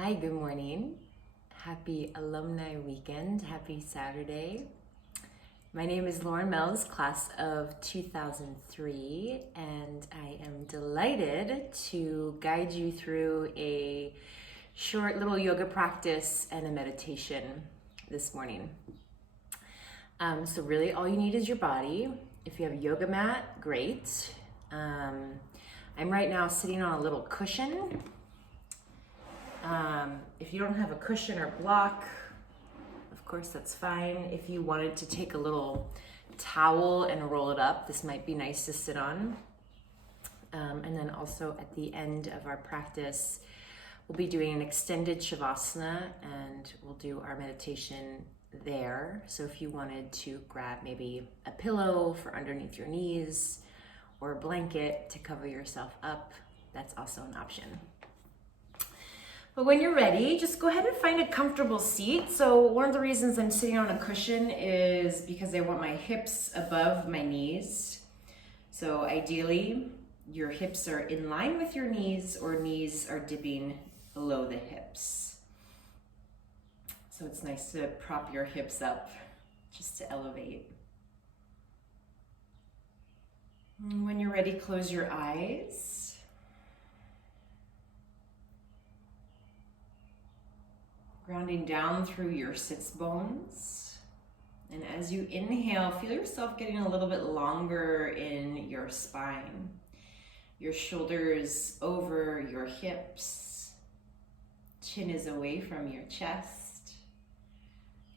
Hi, good morning. Happy Alumni Weekend. Happy Saturday. My name is Lauren Mells, class of 2003, and I am delighted to guide you through a short little yoga practice and a meditation this morning. So really all you need is your body. If you have a yoga mat, great. I'm right now sitting on a little cushion. If you don't have a cushion or block, of course that's fine. If you wanted to take a little towel and roll it up, this might be nice to sit on. And then also at the end of our practice, we'll be doing an extended Shavasana and we'll do our meditation there. So if you wanted to grab maybe a pillow for underneath your knees or a blanket to cover yourself up, that's also an option. But when you're ready, just go ahead and find a comfortable seat. So one of the reasons I'm sitting on a cushion is because I want my hips above my knees. So ideally, your hips are in line with your knees or knees are dipping below the hips. So it's nice to prop your hips up just to elevate. And when you're ready, close your eyes. Grounding down through your sits bones. And as you inhale, feel yourself getting a little bit longer in your spine. Your shoulders over your hips. Chin is away from your chest.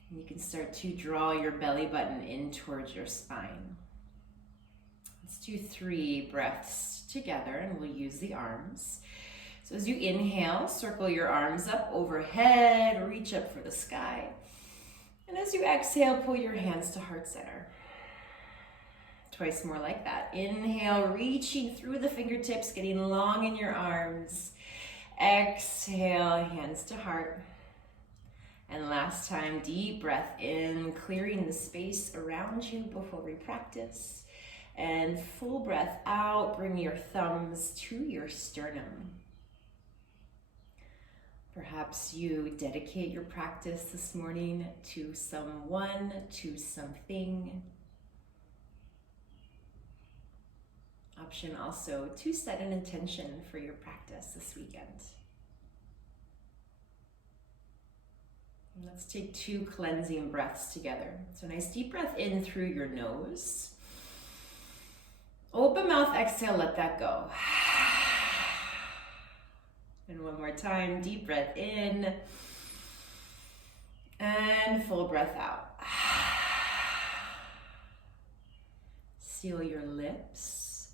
And you can start to draw your belly button in towards your spine. Let's do 3 breaths together and we'll use the arms. So as you inhale, circle your arms up overhead, reach up for the sky. And as you exhale, pull your hands to heart center. Twice more like that. Inhale, reaching through the fingertips, getting long in your arms. Exhale, hands to heart. And last time, deep breath in, clearing the space around you before we practice. And full breath out, bring your thumbs to your sternum. Perhaps you dedicate your practice this morning to someone, to something. Option also to set an intention for your practice this weekend. And let's take 2 cleansing breaths together. So nice deep breath in through your nose. Open mouth, exhale, let that go. And one more time, deep breath in and full breath out. Seal your lips.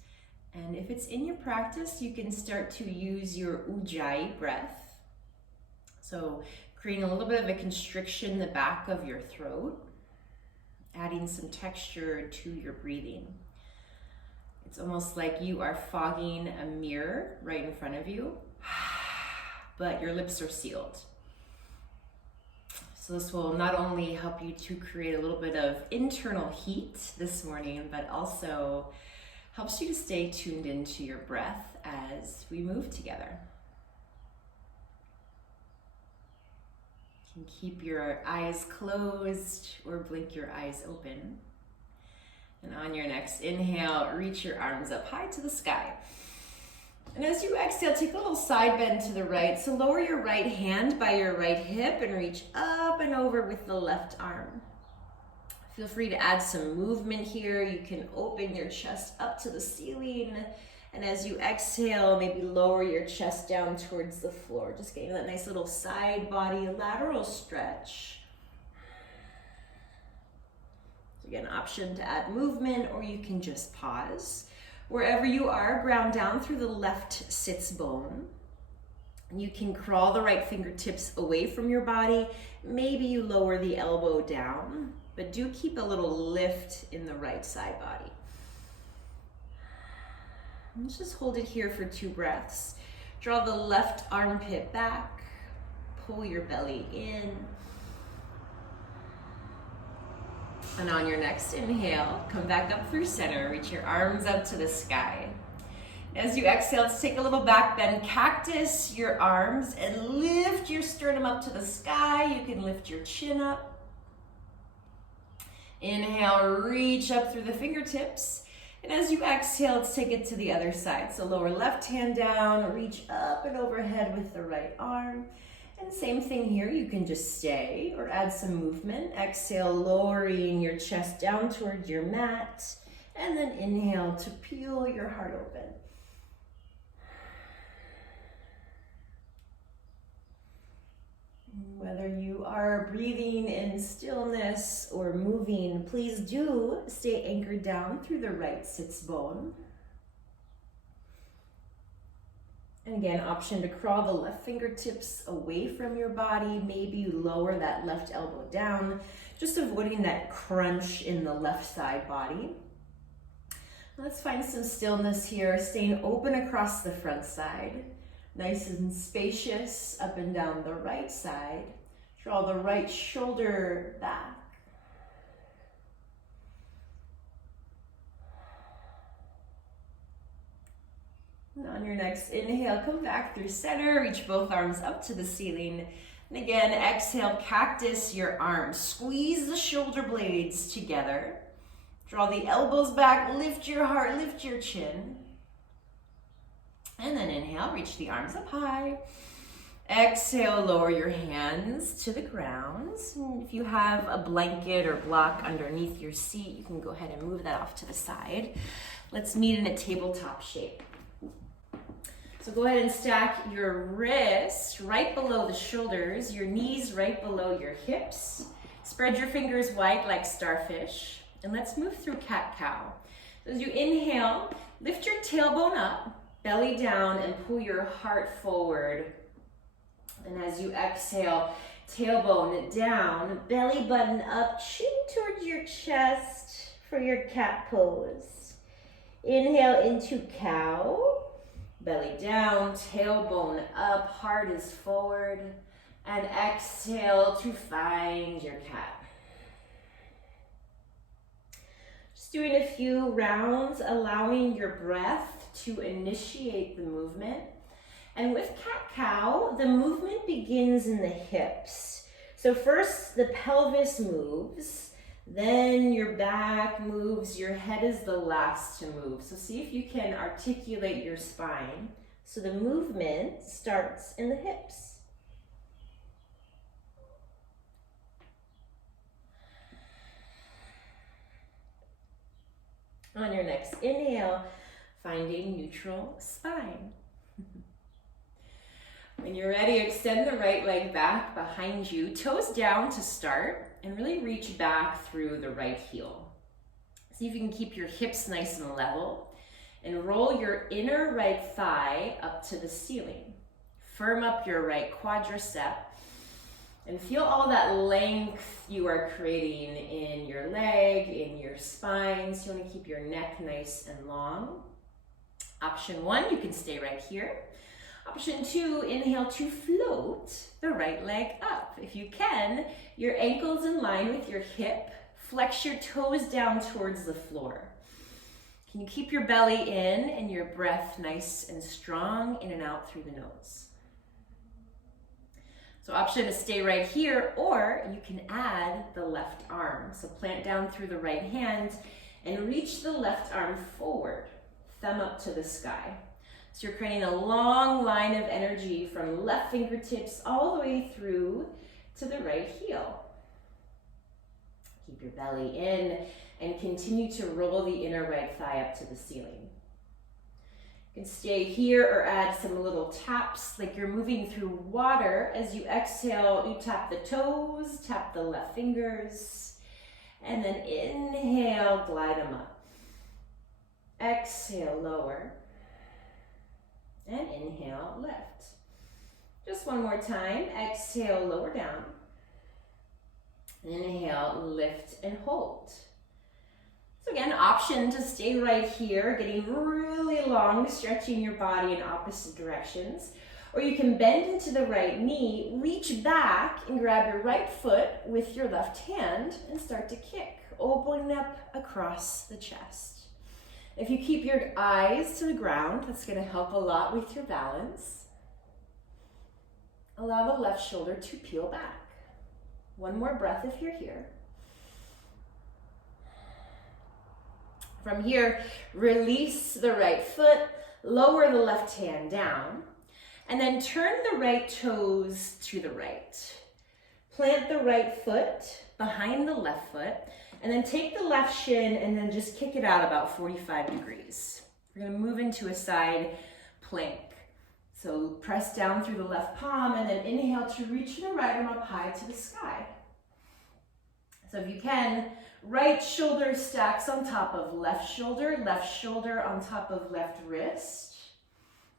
And if it's in your practice, you can start to use your ujjayi breath. So creating a little bit of a constriction in the back of your throat, adding some texture to your breathing. It's almost like you are fogging a mirror right in front of you, but your lips are sealed. So this will not only help you to create a little bit of internal heat this morning, but also helps you to stay tuned into your breath as we move together. You can keep your eyes closed or blink your eyes open. And on your next inhale, reach your arms up high to the sky. And as you exhale, take a little side bend to the right. So lower your right hand by your right hip and reach up and over with the left arm. Feel free to add some movement here. You can open your chest up to the ceiling. And as you exhale, maybe lower your chest down towards the floor. Just getting that nice little side body lateral stretch. So again, option to add movement, or you can just pause. Wherever you are, ground down through the left sits bone. You can crawl the right fingertips away from your body. Maybe you lower the elbow down, but do keep a little lift in the right side body. Let's just hold it here for 2 breaths. Draw the left armpit back, pull your belly in. And on your next inhale, come back up through center, reach your arms up to the sky. As you exhale, let's take a little back bend. Cactus your arms and lift your sternum up to the sky. You can lift your chin up. Inhale, reach up through the fingertips. And as you exhale, let's take it to the other side. So lower left hand down, reach up and overhead with the right arm. And same thing here, you can just stay or add some movement. Exhale, lowering your chest down towards your mat. And then inhale to peel your heart open. Whether you are breathing in stillness or moving, please do stay anchored down through the right sits bone. And again, option to crawl the left fingertips away from your body. Maybe you lower that left elbow down, just avoiding that crunch in the left side body. Let's find some stillness here, staying open across the front side. Nice and spacious up and down the right side. Draw the right shoulder back. And on your next inhale, come back through center, reach both arms up to the ceiling. And again, exhale, cactus your arms. Squeeze the shoulder blades together. Draw the elbows back, lift your heart, lift your chin. And then inhale, reach the arms up high. Exhale, lower your hands to the ground. And if you have a blanket or block underneath your seat, you can go ahead and move that off to the side. Let's meet in a tabletop shape. So go ahead and stack your wrists right below the shoulders, your knees right below your hips. Spread your fingers wide like starfish. And let's move through cat-cow. So as you inhale, lift your tailbone up, belly down, and pull your heart forward. And as you exhale, tailbone down, belly button up, chin towards your chest for your cat pose. Inhale into cow, belly down, tailbone up, heart is forward. And exhale to find your cat. Just doing a few rounds, allowing your breath to initiate the movement. And with cat-cow, the movement begins in the hips. So first the pelvis moves, then your back moves, your head is the last to move. So see if you can articulate your spine. So the movement starts in the hips. On your next inhale, finding neutral spine. When you're ready, extend the right leg back behind you, toes down to start, and really reach back through the right heel. See if you can keep your hips nice and level, and roll your inner right thigh up to the ceiling. Firm up your right quadricep, and feel all that length you are creating in your leg, in your spine. So you want to keep your neck nice and long. Option 1, you can stay right here. Option 2, inhale to float the right leg up. If you can, your ankles in line with your hip. Flex your toes down towards the floor. Can you keep your belly in and your breath nice and strong, in and out through the nose? So option to stay right here, or you can add the left arm. So plant down through the right hand and reach the left arm forward, thumb up to the sky. So you're creating a long line of energy from left fingertips all the way through to the right heel. Keep your belly in and continue to roll the inner right thigh up to the ceiling. You can stay here or add some little taps like you're moving through water. As you exhale, you tap the toes, tap the left fingers, and then inhale, glide them up. Exhale, lower, and inhale, lift. Just one more time. Exhale, lower down. Inhale, lift and hold. So again, option to stay right here, getting really long, stretching your body in opposite directions. Or you can bend into the right knee, reach back and grab your right foot with your left hand and start to kick, opening up across the chest. If you keep your eyes to the ground, that's going to help a lot with your balance. Allow the left shoulder to peel back. One more breath if you're here. From here, release the right foot, lower the left hand down, and then turn the right toes to the right. Plant the right foot behind the left foot, and then take the left shin and then just kick it out about 45 degrees. We're gonna move into a side plank. So press down through the left palm and then inhale to reach the right arm up high to the sky. So if you can, right shoulder stacks on top of left shoulder on top of left wrist.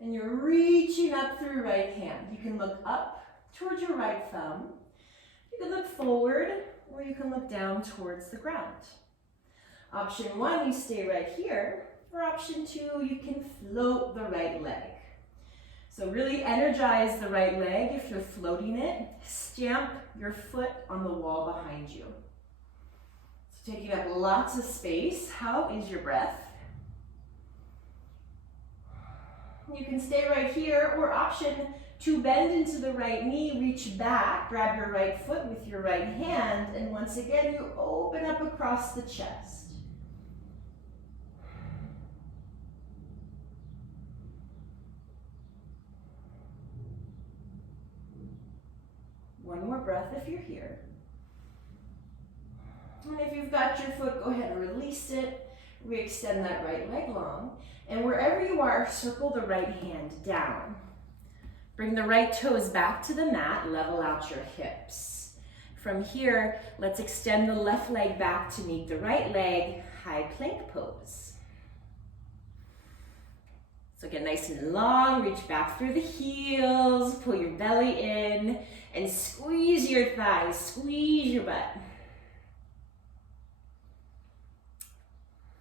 And you're reaching up through right hand. You can look up towards your right thumb. You can look forward, or you can look down towards the ground. Option 1, you stay right here. Or option 2, you can float the right leg. So really energize the right leg if you're floating it. Stamp your foot on the wall behind you. So taking up lots of space. How is your breath? You can stay right here, or option 2, bend into the right knee, reach back, grab your right foot with your right hand, and once again, you open up across the chest. One more breath if you're here. And if you've got your foot, go ahead and release it. Re-extend that right leg long. And wherever you are, circle the right hand down. Bring the right toes back to the mat, level out your hips. From here, let's extend the left leg back to meet the right leg, high plank pose. So get nice and long, reach back through the heels, pull your belly in, and squeeze your thighs, squeeze your butt.